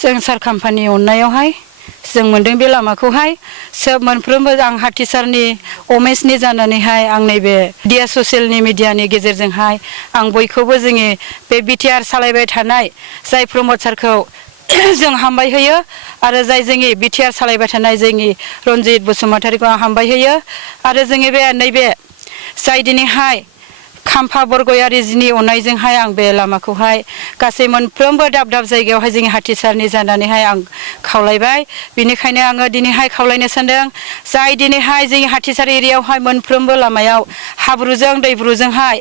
जों सार खाम्फानि अननायावहाय जों मोनदों बे लामाखौहाय सोब मोनफ्रोमबो आं हाथिसारनि अमेसनि जानानैहाय आं नैबे मिडिया ससियेलनि मिडियानि गेजेरजोंहाय आं बयखौबो जोंनि बे बिटिआर सालायबाय थानाय जाय प्रमद सारखौ जों हामबाय होयो आरो जाय जोंनि बिटिआर सालायबाय थानाय जोंनि रनजित बसुमतारीखौ आं हामबाय होयो आरो जोंनि बे नैबे जाय दिनैहाय खाम्फा बरगयारिनि अननायजोंहाय आं बे लामाखौहाय गासै मोनफ्रोमबो दाब दाब जायगायावहाय जोंनि हाथिसारनि जानानैहाय आं खावलायबाय बिनिखायनो आङो दिनैहाय खावलायनो सानदों जाय दिनैहाय जोंनि हाथिसार एरियायावहाय मोनफ्रोमबो लामायाव हाब्रुजों दैब्रुजोंहाय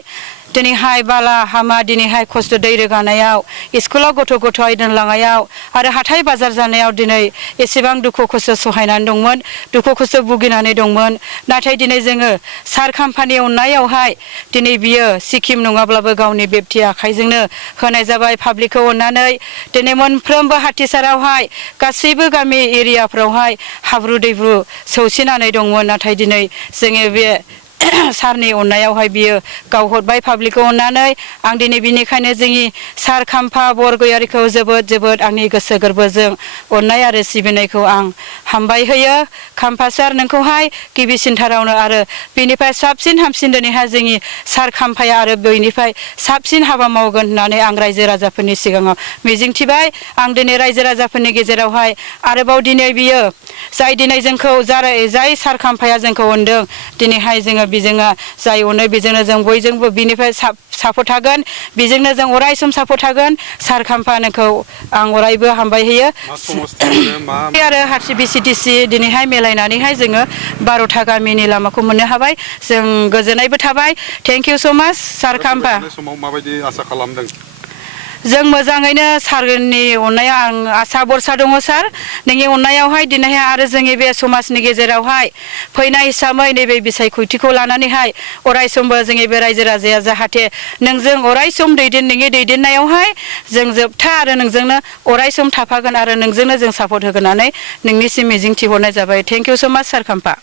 दिनैहाय बाला हामा दिनैहाय खस्थ' दै रोगानायाव स्कुलाव गथ' दोनलांनायाव आरो हाथाय बाजार जानायाव दिनै एसेबां दुखु खस्थ' सहायनानै दंमोन दुखु खस्थ' भुगिनानै दंमोन नाथाय दिनै जोङो सार खाम्फानि अननायावहाय दिनै बियो सिकिम नङाब्लाबो गावनि बेक्ति आखाइजोंनो होनाय जाबाय पाब्लिकखौ अननानै दिनै मोनफ्रोमबो हाथिसारावहाय गासैबो गामि एरियाफ्रावहाय हाब्रु दैब्रु सौसिनानै दंमोन नाथाय दिनै जोङो बे सारनि अननायावहाय बियो गाव हरबाय पाब्लिकखौ अननानै आं दिनै बिनिखायनो जोंनि सार खाम्फा बरगयारिखौ जोबोद जोबोद आंनि गोसो गोरबोजों अननाय आरो सिबिनायखौ आं हामबाय होयो खाम्फा सार नोंखौहाय गिबिसिनथारावनो आरो बिनिफ्राय साबसिन हामसिन दिनैहाय जोंनि सार खाम्फाया आरो बेनिफ्राय साबसिन हाबा मावगोन होननानै आं रायजो राजाफोरनि सिगाङाव मिजिंथिबाय आं दिनै रायजो राजाफोरनि गेजेरावहाय आरोबाव दिनै बियो जाय दिनै जोंखौ जाय सार खाम्फाया जोंखौ अनदों दिनैहाय जोङो बेजोंनो जाय अनो बेजोंनो जों बयजोंबो बिनिफ्राय सापर्ट थागोन बेजोंनो जों अराय सम सापर्ट थागोन सार खाम्फा नोंखौ आं अरायबो हामबाय होयो आरो हारसि भिसिडिसि दिनैहाय मिलायनानैहाय जोङो 12था गामिनि लामाखौ मोननो हाबाय जों गोजोननायबो थाबाय थेंक इउ स' माच सार खाम्फा माबायदि आसा खालामदों जों मोजाङैनो सारनि अननायाव आं आसा भरसा दङ सार नोंनि अननायावहाय दिनैहाय आरो जोंनि बे समाजनि गेजेरावहाय फैनाय हिसाबै नैबे बिसायख'थिखौ लानानैहाय अराय समबो जोंनि बे रायजो राजाया जाहाथे नोंजों अराय सम नोंनि दैदेननायावहाय जों जोबथा आरो नोंजोंनो अराय सम थाफागोन आरो नोंजोंनो जों सापर्ट होगोन होननानै नोंनिसिम मिजिंथिहरनाय जाबाय थेंक इउ स' माच सार खाम्फा